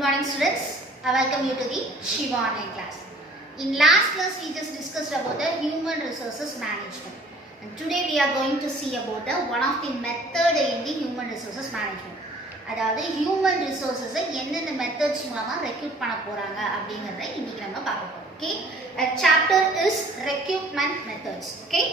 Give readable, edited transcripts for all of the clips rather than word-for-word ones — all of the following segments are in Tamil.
morning students. I welcome you to the Shiva online class. In last class we just discussed about the human resources management. And today we are going to see about the one of the method in the human resources management. அதாவது human resources என்னென்ன methods மூலமா recruit பண்ண போறாங்க அப்படிங்கறதை இன்னைக்கு நம்ம பார்க்க போறோம். Okay? A chapter is recruitment methods. Okay?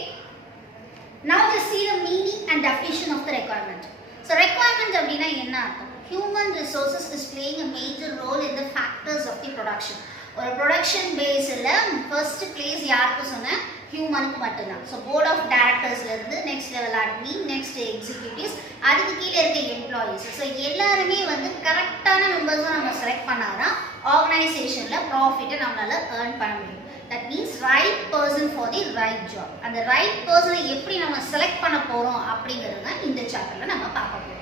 Now just see the meaning and definition of the requirement. So requirement அப்படினா என்ன அர்த்தம்? Human resources is playing a major role in the factors of the production. ஒரு production baseல first place யாருக்கு சொன்னா ஹியூமனுக்கு மட்டும்தான். ஸோ போர்ட் ஆஃப் டைரக்டர்ஸ்ல இருந்து next level admin, next executives, அதுக்கு கீழே இருக்க எம்ப்ளாயீஸ். ஸோ எல்லாருமே வந்து கரெக்டான மெம்பர்ஸை நம்ம செலக்ட் பண்ணாதான் ஆர்கனைசேஷன்ல ப்ராஃபிட்டை நம்மளால ஏர்ன் பண்ண முடியும். That means right person for the right job. அந்த ரைட் பர்சனை எப்படி நம்ம செலக்ட் பண்ண போறோம் அப்படிங்கிறது தான் இந்த சாப்டர்ல நம்ம பார்க்க போறோம்.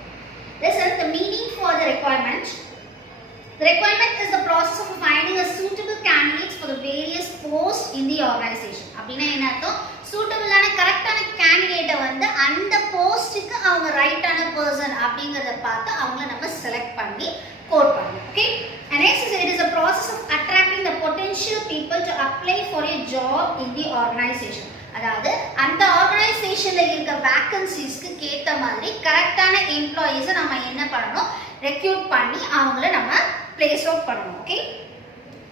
Listen, the meaning for the requirement. The requirement is the process of finding a suitable candidates for the various posts in the organization. அப்படினா என்ன அர்த்தம்? சூட்டபிளான கரெக்டான கேண்டிடேட்டை வந்து அந்த போஸ்ட்டுக்கு அவங்க ரைட்டான பர்சன் அப்படிங்கறத பார்த்து அவங்கள நம்ம செலக்ட் பண்ணி கோட் பண்ணணும். Okay? And next it is a process of attracting the potential people to apply for a job in the organization. அதாவது அந்த ஆர்கனைசேஷன்ல இருக்க வேகன்சிஸ்க்கு கேத்த மாதிரி கரெக்டான எம்ப்ளாயீஸை நம்ம என்ன பண்ணணும், ரெக்ரூட் பண்ணி அவங்கள நம்ம பிளேஸ் அவுட் பண்ணணும். ஓகே,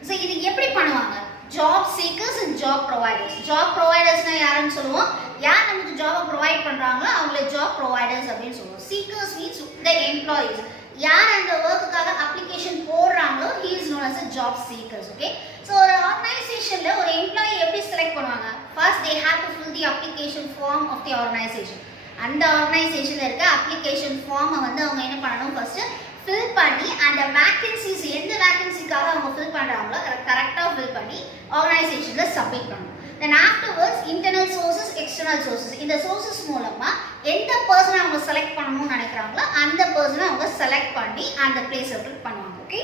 ஸோ இது எப்படி பண்ணுவாங்க? Job seekers and job providers. Job ப்ரொவைடர்ஸ்னா யாருன்னு சொல்லுவோம்? யார் நமக்கு ஜாபை ப்ரொவைட் பண்றாங்களோ அவங்கள ஜாப் ப்ரொவைடர்ஸ் அப்படின்னு சொல்லுவோம். சீக்கர்ஸ் மீன்ஸ் த எம்ப்ளாயீஸ். யார் அந்த ஒர்க்குக்காக application போடுறாங்களோ he is known as a job seekers. Okay, so ஒரு ஆர்கனைசேஷன்ல ஒரு எம்ப்ளாயி எப்படி செலக்ட் பண்ணுவாங்க? First they have to fill the application form of the organization. அந்த ஆர்கனைசேஷன்ல இருக்க அப்ளிகேஷன் ஃபார்மை வந்து அவங்க என்ன பண்ணணும், ஃபர்ஸ்ட் ஃபில் பண்ணி அந்த வேகன்சிஸ் எந்த வேகன்சிக்காக அவங்க ஃபில் பண்றாங்களோ கரெக்டா ஃபில் பண்ணி ஆர்கனைசேஷன்ல சப்மிட் பண்ணணும். Then afterwards internal sources, external sources. இந்த sources மூலமா எந்த பர்சனை அவங்க செலக்ட் பண்ணணும்னு நினைக்கிறாங்களோ அந்த பர்சனை அவங்க செலக்ட் பண்ணி அந்த பிளேஸ் செட்டில் பண்ணுவாங்க. Okay,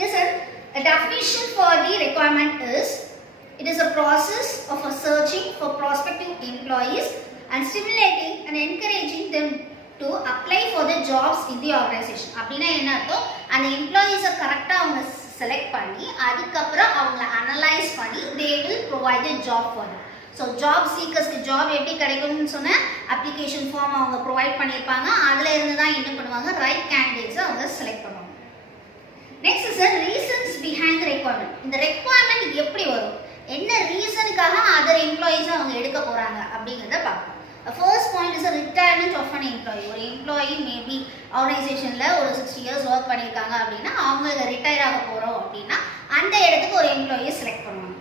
listen, the definition for the requirement is it is a process of a searching for prospective employees and stimulating and encouraging them to apply for the jobs in the organization. அப்படினா என்ன அர்த்தம்? அந்த எம்ப்ளாயீஸை கரெக்டா அவங்க செலக்ட் பண்ணி அதுக்கப்புறம் அவங்கள அனலைஸ் பண்ணி they will provide a job for them. So job சீக்கர்ஸ்க்கு ஜாப் எப்படி கிடைக்கும்னு சொன்ன அப்ளிகேஷன் ஃபார்ம் அவங்க ப்ரொவைட் பண்ணியிருப்பாங்க. அதில் இருந்து தான் என்ன பண்ணுவாங்க, ரைட் கேண்டிடேட்ஸை அவங்க செலக்ட் பண்ணுவாங்க. Next sir reasons behind the requirement. இந்த ரெக்வயர்மெண்ட் எப்படி வரும், என்ன ரீசனுக்காக அதர் எம்ப்ளாயீஸை அவங்க எடுக்க போகிறாங்க அப்படிங்கிறத பார்ப்போம். First point is retirement of an employee. ஒரு எம்ப்ளாயி மேபி ஆர்கனைசேஷனில் ஒரு 60 years ஒர்க் பண்ணியிருக்காங்க அப்படின்னா அவங்க ரிட்டையர் ஆக போகிறோம் அப்படின்னா அந்த இடத்துக்கு ஒரு எம்ப்ளாயியை செலக்ட் பண்ணுவாங்க.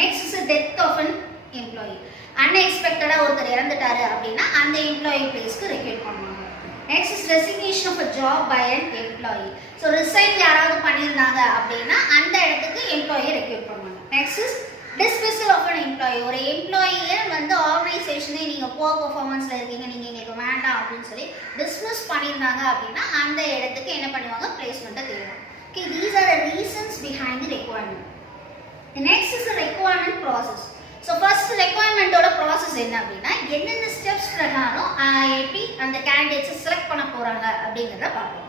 Next is death of an employee. அன்எக்ஸ்பெக்டடாக ஒருத்தர் இறந்துட்டாரு அப்படின்னா அந்த எம்ப்ளாயி பிளேஸ்க்கு ரெக்ரூட் பண்ணுவாங்க. Next is resignation of a job by an employee. So resign யாராவது பண்ணியிருந்தாங்க அப்படின்னா அந்த இடத்துக்கு எம்ப்ளாயியை ரெக்ரூட் பண்ணுவாங்க. Next is dismissal of an employee. ஒரு எம்ப்ளாயியை வந்து ஆர்கனைசேஷனே நீங்கள் புவர் பர்ஃபார்மன்ஸில் இருக்கீங்க, நீங்கள் எங்களுக்கு வேண்டாம் அப்படின்னு சொல்லி டிஸ்மிஸ் பண்ணியிருந்தாங்க அப்படின்னா அந்த இடத்துக்கு என்ன பண்ணுவாங்க, பிளேஸ்மெண்ட்டை தேடுவாங்க. Okay, these are the reasons behind the requirement. Next is the requirement process. So first ரெக்வயர்மெண்ட்டோட ப்ராசஸ் என்ன அப்படின்னா என்னென்ன ஸ்டெப்ஸ் பிரகாரம் எப்படி அந்த கேண்டிடேட்ஸை செலக்ட் பண்ண போகிறாங்க அப்படிங்கிறத பார்ப்போம்.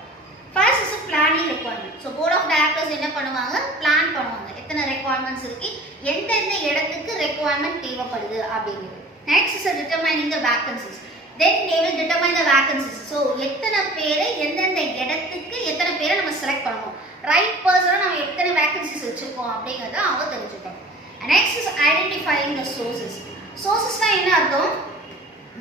First is planning requirement. So board of directors என்ன பண்ணுவாங்க, பிளான் பண்ணுவாங்க எத்தனை ரெக்வயர்மெண்ட்ஸ் இருக்கு, எந்தெந்த இடத்துக்கு ரெக்வயர்மெண்ட் தேவைப்படுது அப்படிங்கிறது. Next is determining the vacancies. Then they will determine the vacancies. So எத்தனை பேரை எந்தெந்த இடத்துக்கு எத்தனை பேரை நம்ம செலக்ட் பண்ணணும், ரைட் பர்சனை நம்ம எத்தனை வேகன்சிஸ் வச்சுருக்கோம் அப்படிங்கிறத அவங்க தெரிஞ்சுக்கணும். Next is identifying the sources. சோர்சஸ்னா என்ன அர்த்தம்,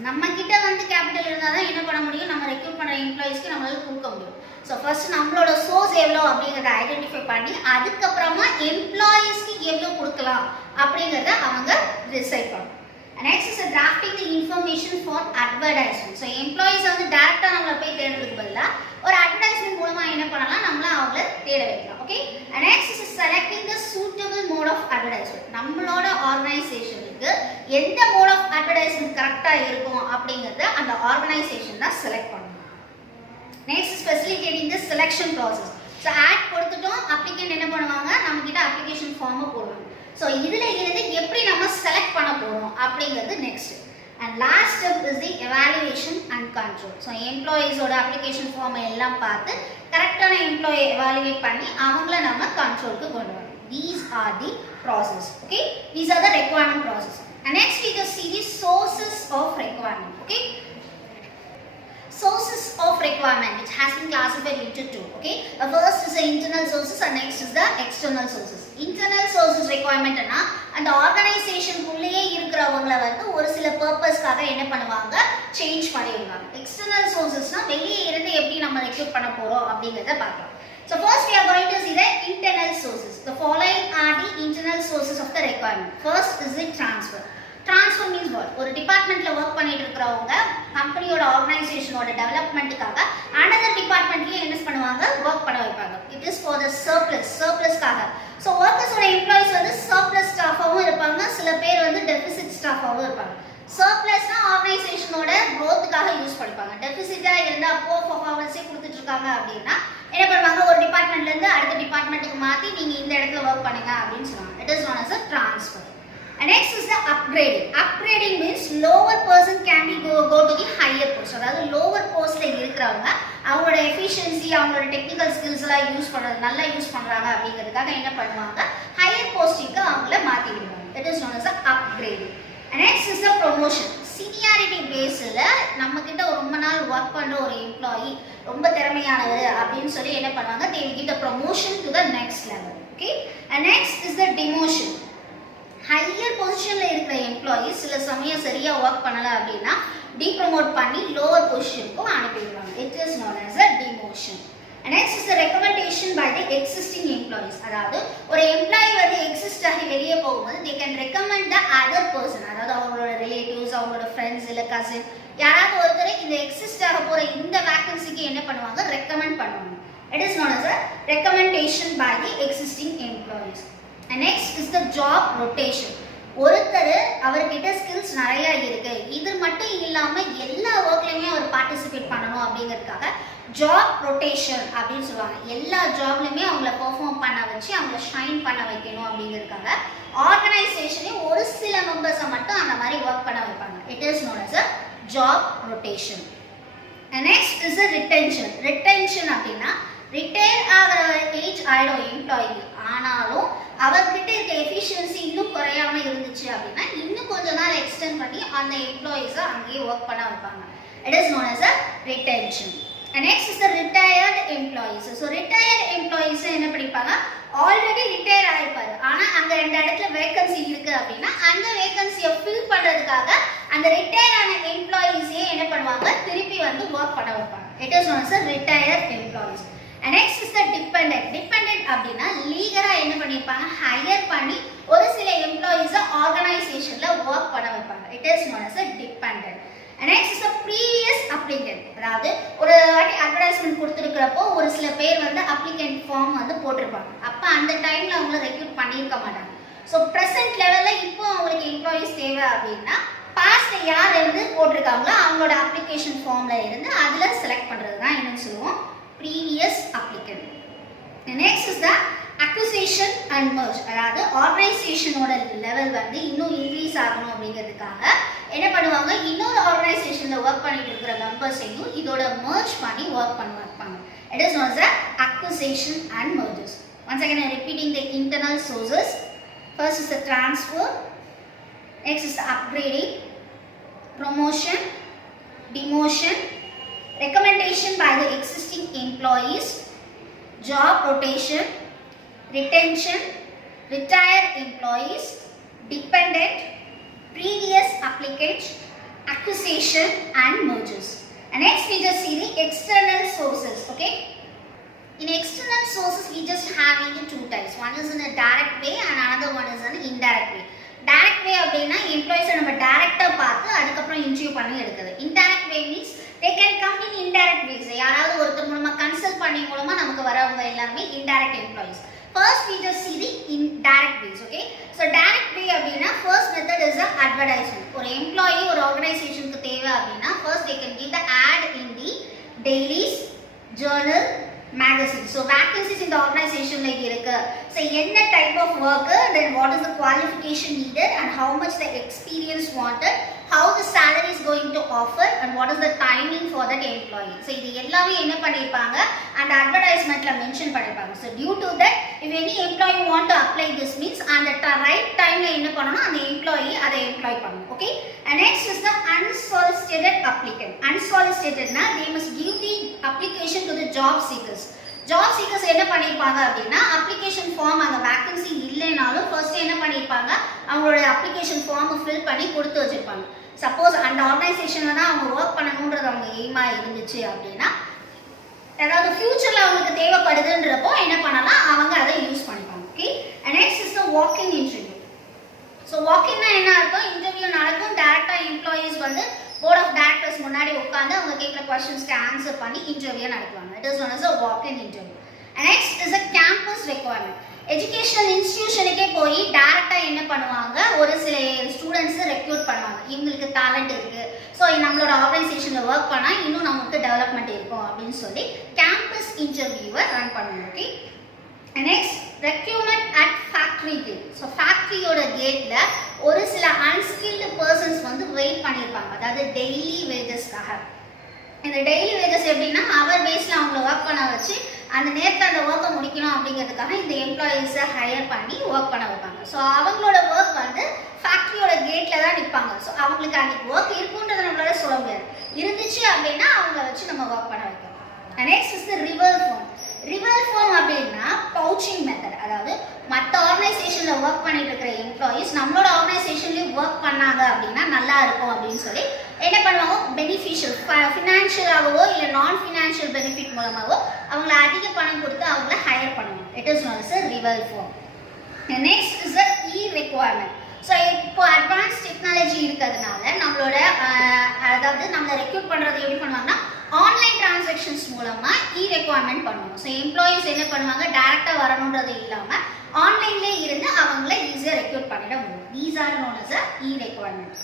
நம்ம கிட்ட வந்து கேபிட்டல் இருந்தால் தான் என்ன பண்ண முடியும், நம்ம ரெக்ரூட் பண்ணுற எம்ப்ளாயிஸ்க்கு நம்மளால கொடுக்க முடியும். ஸோ ஃபர்ஸ்ட் நம்மளோட சோர்ஸ் எவ்வளோ அப்படிங்கிறத ஐடென்டிஃபை பண்ணி அதுக்கப்புறமா எம்ப்ளாயீஸ்க்கு எவ்வளோ கொடுக்கலாம் அப்படிங்கிறத அவங்க டிசைட் பண்ணணும். Next is drafting the information for advertisement. So employees வந்து டேரெக்டாக நம்மளை போய் தேடுறதுக்கு பதிலாக ஒரு அட்வர்டைஸ்மெண்ட் மூலமாக என்ன பண்ணலாம், நம்மள அவங்கள தேட வைக்கலாம். Okay, next is selecting the suitable mode of advertisement. நம்மளோட ஆர்கனைசேஷனுக்கு எந்த மோட் ஆஃப் அட்வர்டைஸ்மெண்ட் கரெக்டாக இருக்கும் அப்படிங்கிறத அந்த ஆர்கனைசேஷன் தான் செலக்ட் பண்ணணும். Next facilitating the selection process. So ad கொடுத்துட்டோம், அப்ளிகேண்ட் என்ன பண்ணுவாங்க, நம்மக்கிட்ட அப்ளிகேஷன் ஃபார்மை போடுவாங்க. ஸோ இதில் இருந்து எப்படி நம்ம செலக்ட் பண்ண போகிறோம் அப்படிங்கிறது next. And last step is the evaluation and control. So employees oda application form எல்லாம் பார்த்து கரெக்டான எம்ப்ளாயி எவாலுவேட் பண்ணி அவங்கள நம்ம கண்ட்ரோலுக்கு கொண்டு வரணும். These are the process. Okay, these are the requirement process. And next we just see the sources of requirement. Okay, sources of requirement which has been classified into two. Okay, the first is the internal sources and next is the external sources. Internal sources requirement na and organization குள்ளேயே இருக்கிறவங்கள வந்து ஒரு சில பர்பஸ்க்காக என்ன பண்ணுவாங்க சேஞ்ச் பண்ணிடுவாங்க. எக்ஸ்டர்னல் சோர்சஸ்னா வெளியே இருந்து எப்படி நம்ம ரெக்ரூட் பண்ண போறோம் அப்படிங்கறத பார்க்கலாம். So first we are going to see the internal sources. The following are the internal sources of the requirement. First is the transfer. Transfer means what? ஒரு டிபார்ட்மெண்ட்ல வர்க் பண்ணிட்டு இருக்கறவங்க கம்பெனியோட ஆர்கனைசேஷனோட டெவலப்மென்ட்காக another டிபார்ட்மெண்ட்லயே என்ன பண்ணுவாங்க வர்க் பண்ண வைப்பாங்க. It is for the surplusக்காக. So workers ஓட எம்ப்ளாயிஸ் வந்து surplus ஸ்டாஃபாவும் இருப்பாங்க, சில பேர் வந்து டெபிசிட் ஸ்டாஃபாவும் இருப்பாங்க. சர்ப்ளஸ்னா ஆர்கனைசேஷனோட growthக்காக யூஸ் பண்ணிப்பாங்க. டெபிசிட்டா இருந்தா அப்போ பெர்ஃபார்மன்ஸே கொடுத்துட்டு இருக்காங்க அப்படினா என்ன பண்ணுவாங்க ஒரு டிபார்ட்மெண்ட்ல இருந்து அடுத்த டிபார்ட்மெண்ட்டுக்கு மாத்தி நீங்க இந்த இடத்துல வர்க் பண்ணுங்க அப்படினு சொல்லுவாங்க. It is known as a transfer. And next is the upgrading. Upgrading means lower person can be go to the higher post. அதாவது lower postல இருக்கிறவங்க அவங்களோட efficiency அவங்களோட technical skills எல்லாம் யூஸ் பண்றது நல்லா யூஸ் பண்றாங்க அப்படிங்கிறதுக்காக என்ன பண்ணுவாங்க higher posting அவங்கள மாத்தி விடுவாங்க. It is known as a upgrading. And next is the promotion. Seniority baseல நம்ம கிட்ட ரொம்ப நாள் வர்க் பண்ற ஒரு எம்ப்ளாயி ரொம்ப திறமையானவர் அப்படினு சொல்லி என்ன பண்ணுவாங்க they will give the promotion to the next level. Okay, and next is the demotion. Higher பொசிஷன்ல இருக்கிற எம்ப்ளாயிஸ் சில சமயம் சரியா வர்க் பண்ணல அப்படினா டீப்ரமோட் பண்ணி லோவர் பொசிஷனுக்கு அனுப்பிடுவாங்க. It is known as a demotion. And next is the recommendation by the existing employees. அதாவது ஒரு எம்ப்ளாயி வந்து எக்ஸிஸ்ட் ஆகி வெளியே போகும்போது they can recommend the other person. அதாவது அவங்களோட ரிலேட்டிவ்ஸ் அவங்களோட ஃப்ரெண்ட்ஸ் இல்ல கசின் யாராவது ஒருத்தரை இந்த எக்ஸிஸ்ட் ஆக போற இந்த வேகன்சிக்கு என்ன பண்ணுவாங்க ரெக்கமெண்ட் பண்ணுவாங்க. It is known as a recommendation by the existing employees. And next is the job rotation. ஒருத்தர் அவர்கிட்ட ஸ்கில்ஸ் நிறைய இருக்கு, இது மட்டும் இல்லாம எல்லா வர்க்லயுமே அவர் பார்ட்டிசிபேட் பண்ணணும் அப்படிங்கிறதுக்காக ஜாப் ரொட்டேஷன் அப்படின்னு சொல்லுவாங்க. எல்லா ஜாப்லயுமே அவங்கள பெர்ஃபார்ம் பண்ண வச்சு அவங்கள ஷைன் பண்ண வைக்கணும் அப்படிங்கிறதுக்காக ஆர்கனைசேஷனே ஒரு சில மெம்பர்ஸை மட்டும் அந்த மாதிரி ஒர்க் பண்ண வைப்பாங்க. It is known as a job rotation. And next is the retention. Retention அப்படின்னா ரிட்டையர் ஆகிற ஏஜ் ஆயிடும் எம்ப்ளாயி, ஆனாலும் அவர்கிட்ட இருக்க எஃபிஷியன்சி இன்னும் குறையாம இருந்துச்சு அப்படின்னா இன்னும் கொஞ்ச நாள் எக்ஸ்டெண்ட் பண்ணி அந்த எம்ப்ளாயிஸை அங்கேயே ஒர்க் பண்ண வைப்பாங்க. It is known as a retention. And next is the retired employees. So retired employees என்ன பண்ணிப்பாங்க ஆல்ரெடி ரிட்டையர் ஆயிருப்பாரு, ஆனா அங்க ரெண்டு இடத்துல வேகன்சி இருக்கு அப்படின்னா அந்த வேகன்சியை ஃபில் பண்றதுக்காக அந்த ரிட்டையர் ஆன எம்ப்ளாயிஸே என்ன பண்ணுவாங்க திருப்பி வந்து ஒர்க் பண்ண வைப்பாங்க. It is known as a retired employees. And next is the dependent. Dependent அப்படினா லீகலா என்ன பண்ணிருப்பாங்க ஹையர் பண்ணி ஒரு சில எம்ப்ளாயிஸை ஆர்கனைசேஷன்ல ஒர்க் பண்ண வைப்பாங்க. It is known as a dependent. And next is the previous applicant. அதாவது ஒரு வாட்டி அட்வர்டைஸ்மென்ட் கொடுத்திருக்கிறப்போ ஒரு சில பேர் வந்து அப்ளிகன்ட் ஃபார்ம் வந்து போட்டிருப்பாங்க, அப்ப அந்த டைம்ல அவங்கள ரெக்ரூட் பண்ணியிருக்க மாட்டாங்க. ஸோ ப்ரெசென்ட் லெவல்ல இப்போ அவங்களுக்கு எம்ப்ளாயிஸ் தேவை அப்படின்னா பாஸ்ட்ல யார் இருந்து போட்டிருக்காங்களோ அவங்களோட அப்ளிகேஷன் ஃபார்ம்ல இருந்து அதுல செலக்ட் பண்றது தான் என்னன்னு சொல்லுவோம் previous applicant. And next is the acquisition and merge. அதாவது ஆர்கனைசேஷனோட லெவல் வந்து இன்னும் இன்க்ரீஸ் ஆகணும் அப்படிங்கிறதுக்காக என்ன பண்ணுவாங்க இன்னொரு ஆர்கனைசேஷன்ல ஒர்க் பண்ணிட்டு இருக்கிற மெம்பர்ஸையும் இதோட merge பண்ணி ஒர்க் பண்ண வைப்பாங்க. It is known as the acquisition and mergers. Once again I am repeating the internal sources. First is the transfer, next is the upgrading, promotion, demotion, recommendation by the existing employees, job rotation, retention, retired employees, dependent, previous applicants, acquisition and mergers. And next we just see the external sources. Okay, in external sources we just have only two types. One is in a direct way and another one is in an indirect way. Direct way அப்படினா எம்ப்ளாயிஸை நம்ம டைரக்டா பார்த்து அதுக்கு அப்புறம் இன்டர்வியூ பண்ணி எடுக்கிறது. Indirect way means they can come in indirect ways. யாராவது ஒருத்தர் மூலமா கன்சல்ட் பண்ணி மூலமா நமக்கு வரவங்க எல்லாரும் indirect employees. First we just see the indirect ways. Okay, so direct way அப்படினா first method is the advertisement. ஒரு எம்ப்ளாயி ஒரு ஆர்கனைசேஷனுக்கு தேவை அப்படினா first they can give the ad in the dailies, journal, magazine. So vacancies in the organization like irukku, so enna type of work, then what is the qualification needed and how much the experience wanted, how the salary is going going to offer and what is the timing for that employee. So இது எல்லாமே என்ன பண்ணிருப்பாங்க and advertisementல mention பண்ணிருப்பாங்க. So due to that if any employee want to apply this means and at the right timeல என்ன பண்ணனும் அந்த employee அதை employ பண்ணனும். Okay, and next is the unsolicited applicant. Unsolicited na they must give the application to the job seekers. Job seekers என்ன பண்ணிருப்பாங்க அப்படினா application form அந்த vacancy இல்லைனாலும் first என்ன பண்ணிருப்பாங்க அவங்களோட application form fill பண்ணி கொடுத்து வச்சிருப்பாங்க. Suppose அந்த ஆர்கனைசேஷன்ல தான் அவங்க work பண்ணனும்ன்றது அவங்க எய்மா இருந்துச்சு அப்படினா அதாவது ஃபியூச்சர்ல அவங்களுக்கு தேவைப்படுதுன்றப்போ என்ன பண்ணலாம் அவங்க அதை யூஸ் பண்ணிப்பாங்க. Okay, and next is the walk-in interview. So walk-in னா என்ன அர்த்தம்? இன்டர்வியூ நடக்கும், டைரக்டா எம்ப்ளாயீஸ் வந்து போர்ட் ஆஃப் டைரக்டர்ஸ் முன்னாடி உட்கார்ந்து அவங்க கேக்குற क्वेश्चंस्க்கு ஆன்சர் பண்ணி இன்டர்வியூ நடத்துவாங்க. It is known as a walk-in interview. And next is a campus requirement. Educational இன்ஸ்டிடியூஷனுக்கே போய் டைரக்டா என்ன பண்ணுவாங்க ஒரு சில ஸ்டூடண்ட்ஸ் ரெக்ரூட் பண்ணுவாங்க. இவங்களுக்கு டாலன்ட் இருக்கு, ஸோ நம்மளோட ஆர்கனைசேஷன்ல ஒர்க் பண்ணா இன்னும் நமக்கு டெவலப்மெண்ட் இருக்கும் அப்படின்னு சொல்லி கேம்பஸ் இன்டர்வியூவை ரன் பண்ணுவாங்க. Okay, next recruitment at factory gate. So ஃபேக்டரியோட கேட்ல ஒரு சில அன்ஸ்கில்டு பர்சன்ஸ் வந்து வெயிட் பண்ணியிருப்பாங்க, அதாவது டெய்லி வேஜஸ்க்காக. இந்த டெய்லி வேஜஸ் எப்படின்னா அவர் பேஸ்ல அவங்கள ஒர்க் பண்ண வச்சு அந்த நேரத்தை அந்த ஒர்க்கை முடிக்கணும் அப்படிங்கிறதுக்காக இந்த எம்ப்ளாயீஸை ஹையர் பண்ணி ஒர்க் பண்ண வைப்பாங்க. ஸோ அவங்களோட ஒர்க் வந்து ஃபேக்ட்ரியோட கேட்ல தான் நிற்பாங்க. ஸோ அவங்களுக்கு அன்னைக்கு ஒர்க் இருக்குன்றதை நம்மளால சொல்ல முடியாது, இருந்துச்சு அப்படின்னா அவங்கள வச்சு நம்ம ஒர்க் பண்ண வைக்கலாம். Next is the river form. River form அப்படின்னா பவுச்சிங் மெத்தட், அதாவது மற்ற ஆர்கனைசேஷன்ல ஒர்க் பண்ணிட்டு இருக்கிற எம்ப்ளாயீஸ் நம்மளோட ஆர்கனைசேஷன்லயும் ஒர்க் பண்ணாங்க அப்படின்னா நல்லா இருக்கும் அப்படின்னு சொல்லி என்ன பண்ணுவாங்க, பெனிஃபிஷியல் ஃபினான்ஷியலாகவோ இல்லை நான் ஃபினான்ஷியல் பெனிஃபிட் மூலமாகவோ அவங்கள அதிக பணம் கொடுத்து அவங்கள ஹையர் பண்ணுவாங்க. It is not a river form. Next is a requirement. So இப்போ அட்வான்ஸ் டெக்னாலஜி இருக்கிறதுனால நம்மளோட அதாவது நம்மளை ரெக்ரூட் பண்ணுறது எப்படி பண்ணுவாங்கன்னா ஆன்லைன் டிரான்சாக்ஷன்ஸ் மூலமா ரெக்வயர்மெண்ட் பண்ணுவாங்க. ஸோ எம்ப்ளாயீஸ் என்ன பண்ணுவாங்க, டைரக்டா வரணுன்றது இல்லாம ஆன்லைன்லேயே இருந்து அவங்கள ஈஸியாக ரெக்ரூட் பண்ணிட முடியும். These are known as a requirement.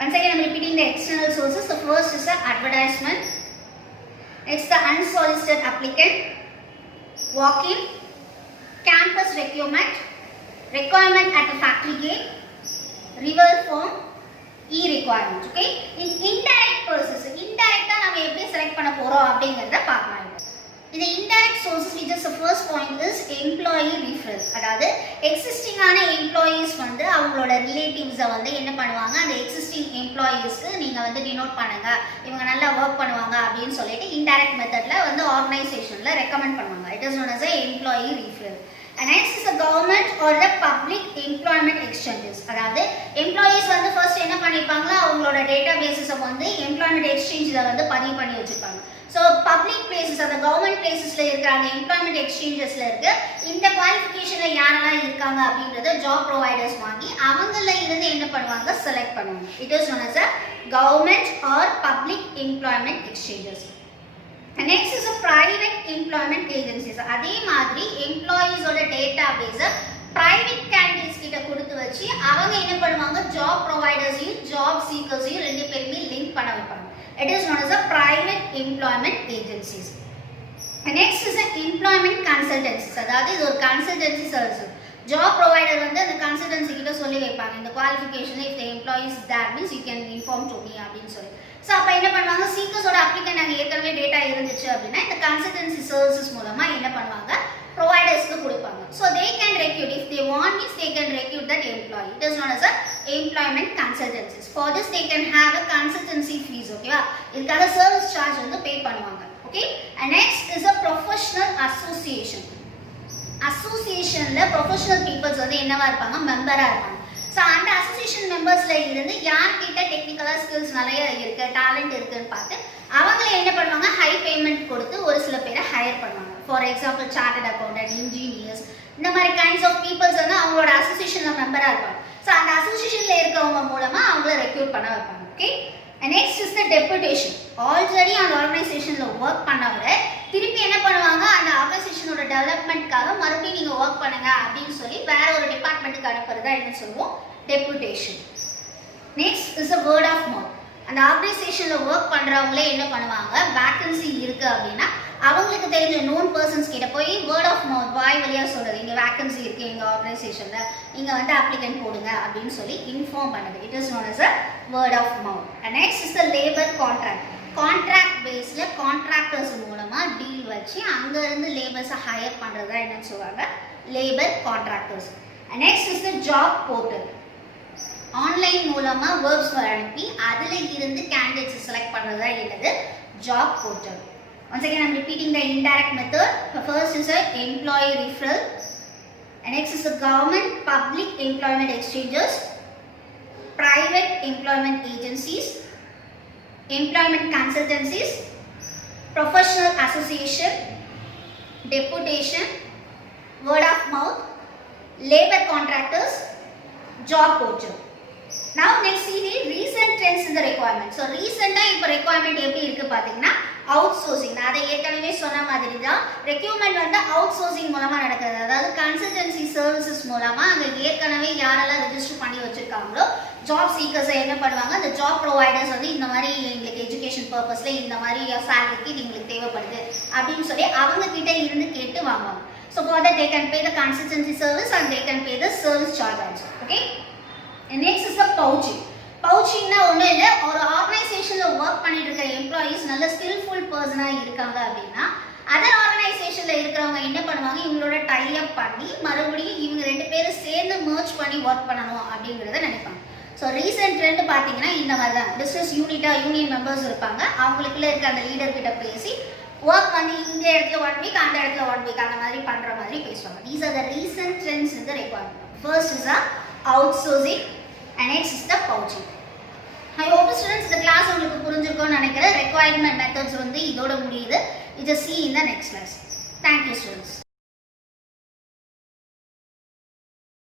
Once again I'm repeating the external sources. The first is the advertisement, next the unsolicited applicant, walk-in, campus requirement, requirement at the factory gate, river form, requirement. Okay, in indirect process, indirect ah நாம எப்படி செலக்ட் பண்ண போறோம் அப்படிங்கறத பார்க்கலாம். இந்த indirect sources which is the first point is employee referral. அதாவது எக்ஸிஸ்டிங் ஆன எம்ப்ளாயீஸ் வந்து அவங்களோட ரிலேட்டிவ்ஸை வந்து என்ன பண்ணுவாங்க, அந்த எக்ஸிஸ்டிங் எம்ப்ளாயீஸ்க்கு நீங்க வந்து டினோட் பண்ணுங்க, இவங்க நல்லா ஒர்க் பண்ணுவாங்க அப்படின்னு சொல்லிட்டு இன்டைரக்ட் மெத்தட்ல வந்து ஆர்கனைசேஷன்ல ரெக்கமெண்ட் பண்ணுவாங்க. It is known as a employee referral. And next is the government or the public employment exchanges. அதாவது எம்ப்ளாயீஸ் வந்து ஃபர்ஸ்ட் என்ன பண்ணிருப்பாங்க, அவங்களோட டேட்டா பேசஸை வந்து எம்ப்ளாய்மெண்ட் எக்ஸ்சேஞ்சில் வந்து பதிவு பண்ணி வச்சிருப்பாங்க. ஸோ பப்ளிக் பிளேசஸ், அந்த கவர்மெண்ட் பிளேசஸ்ல இருக்கிற அந்த எம்ப்ளாய்மெண்ட் எக்ஸ்சேஞ்சஸ்ல இருக்கு இந்த குவாலிஃபிகேஷன்ல யாரெல்லாம் இருக்காங்க அப்படின்றத ஜாப் ப்ரொவைடர்ஸ் வாங்கி அவங்கள இருந்து என்ன பண்ணுவாங்க, செலக்ட் பண்ணுவாங்க. It is known as a government or public employment exchanges. And next is a private employment agencies. அதே மாதிரி எம்ப்ளாயீஸோட டேட்டா பேஸை பிரைவேட் கேண்டிடேட்ஸ் கிட்ட கொடுத்து வச்சு அவங்க என்ன பண்ணுவாங்க, ஜாப் ப்ரொவைடர்ஸையும் ஜாப் சீக்கர்ஸையும் ரெண்டு பேருமே லிங்க் பண்ண வைப்பாங்க. It is known as a private employment agencies. And next is the employment consultancies. அதாவது இது ஒரு கன்சல்டன்சி சர்வீஸ். ஜாப் ப்ரொவைடர் வந்து அந்த கன்சல்டன்சி கிட்ட சொல்லி வைப்பாங்க, இந்த qualification if the employee is that means you can inform to me அப்படின்னு சொல்லி. ஸோ அப்போ என்ன பண்ணுவாங்க, சீக்கர்ஸோட அப்ளிகண்ட் அங்கே ஏற்கனவே டேட்டா இருந்துச்சு அப்படின்னா இந்த கன்சல்டன்சி சர்வீசஸ் மூலமா என்ன பண்ணுவாங்க, ப்ரொவைடர்ஸ்க்கு கொடுப்பாங்க. So they can recruit, if they want means they can recruit that employee. It is known as a employment consultancies. For this they can have a consultancy fees. ஓகேவா, இதுக்காக சர்வீஸ் சார்ஜ் வந்து பே பண்ணுவாங்க. Okay, and next is a professional association. அசோசியேஷன்ல ப்ரொஃபஷனல் பீப்புள்ஸ் வந்து என்னவா இருப்பாங்க, மெம்பரா இருப்பாங்க. ஸோ அந்த அசோசியேஷன் மெம்பர்ஸ்ல இருந்து யார்கிட்ட டெக்னிக்கலா ஸ்கில்ஸ் நிறைய இருக்கு, டேலண்ட் இருக்குன்னு பார்த்து அவங்கள என்ன பண்ணுவாங்க, ஹை பேமெண்ட் கொடுத்து ஒரு சில பேரை ஹையர் பண்ணுவாங்க. For example chartered accountant, engineers, இந்த மாதிரி கைண்ட்ஸ் ஆஃப் பீப்புள்ஸ் வந்து அவங்களோட அசோசியேஷன்ல மெம்பரா இருப்பாங்க. ஸோ அந்த அசோசியேஷன்ல இருக்கிறவங்க மூலமா அவங்கள ரெக்ரூட் பண்ண வைப்பாங்க. Okay, next is the deputation. Already அந்த ஆர்கனைசேஷன்ல ஒர்க் பண்ணவரை திருப்பி என்ன பண்ணுவாங்க, அந்த ஆர்கனைசேஷனோட டெவலப்மெண்ட்காக மறுபடியும் நீங்க ஒர்க் பண்ணுங்க அப்படின்னு சொல்லி வேற ஒரு டிபார்ட்மெண்ட்டுக்கு அனுப்புறதா என்ன சொல்லுவோம், deputation. Next is a word of mouth. அந்த ஆர்கனைசேஷன்ல ஒர்க் பண்றவங்களே என்ன பண்ணுவாங்க, வேகன்சி இருக்கு அப்படின்னா அவங்களுக்கு தெரிஞ்ச நோன் பர்சன்ஸ் கிட்ட போய் வேர்ட் ஆஃப் மவுத் வாய் வழியாக சொல்கிறது, இங்கே வேக்கன்சி இருக்குது எங்கள் ஆர்கனைசேஷனில், இங்கே வந்து அப்ளிகன்ட் போடுங்க அப்படின்னு சொல்லி இன்ஃபார்ம் பண்ணுது. It is known as a word of mouth. And next is the labour contract. Contract பேஸில் கான்ட்ராக்டர்ஸ் மூலமாக டீல் வச்சு அங்கேருந்து லேபர்ஸை ஹையர் பண்ணுறது தான் என்னன்னு சொல்லுவாங்க, labour contractors. And next is the job portal. Online மூலமாக வேர்ப்ஸ் அனுப்பி அதில் இருந்து கேண்டிடேட்ஸை செலக்ட் பண்ணுறது தான் என்னது, job portal. Once again, I am repeating the indirect method. The first is a employee referral. And next is the government public employment exchanges, private employment agencies, employment consultancies, professional association, deputation, word of mouth, labor contractors, job portal. Now next see the recent trends in the requirement. So recent இப்போ requirement எப்படி இருக்கு பாத்தீங்கன்னா அவுட் சோர்சிங். நான் அதை ஏற்கனவே சொன்ன மாதிரி தான் ரெக்யூர்மெண்ட் வந்து அவுட் சோர்சிங் மூலமாக நடக்கிறது. அதாவது கன்சல்டன்சி சர்வீசஸ் மூலமாக அங்கே ஏற்கனவே யாரெல்லாம் ரெஜிஸ்டர் பண்ணி வச்சுருக்காங்களோ ஜாப் சீக்கர்ஸை என்ன பண்ணுவாங்க, அந்த ஜாப் ப்ரொவைடர்ஸ் வந்து இந்த மாதிரி எங்களுக்கு எஜுகேஷன் பர்பஸில் இந்த மாதிரி சேலரிக்கு எங்களுக்கு தேவைப்படுது அப்படின்னு சொல்லி அவங்க கிட்ட இருந்து கேட்டு வாங்குவாங்க. So for that they can pay the consultancy service and they can pay the service charge also. Okay, next is the poaching. பவுச்சிங்னா ஒன்றும் இல்லை, ஒரு ஆர்கனைசேஷனில் ஒர்க் பண்ணிட்டு இருக்கிற எம்ப்ளாயீஸ் நல்ல ஸ்கில்ஃபுல் பர்சனாக இருக்காங்க அப்படின்னா அதர் ஆர்கனைசேஷனில் இருக்கிறவங்க என்ன பண்ணுவாங்க, இவங்களோட டைப் பண்ணி மறுபடியும் இவங்க 2 பேரும் சேர்ந்து மர்ஜ் பண்ணி ஒர்க் பண்ணணும் அப்படிங்கிறத நினைப்பாங்க. ஸோ ரீசெண்ட் ட்ரெண்ட் பார்த்தீங்கன்னா இந்த மாதிரி தான். பிஸ்னஸ் யூனியன் மெம்பர்ஸ் இருப்பாங்க, அவங்களுக்குள்ள இருக்க அந்த லீடர் கிட்ட பேசி ஒர்க் வந்து இந்த இடத்துல 1 வீக் அந்த இடத்துல 1 வீக் அந்த மாதிரி பண்ணுற மாதிரி பேசுவாங்க. These are the recent trends in the requirement. First is out sourcing and next is the pouching. I hope students இந்த கிளாஸ் உங்களுக்கு புரிஞ்சிருக்கும்னு நினைக்கிறேன். ரெக்வயர்மெண்ட் மெத்தட்ஸ் வந்து இதோட முடியுது. இதை see in the next class. Thank you students.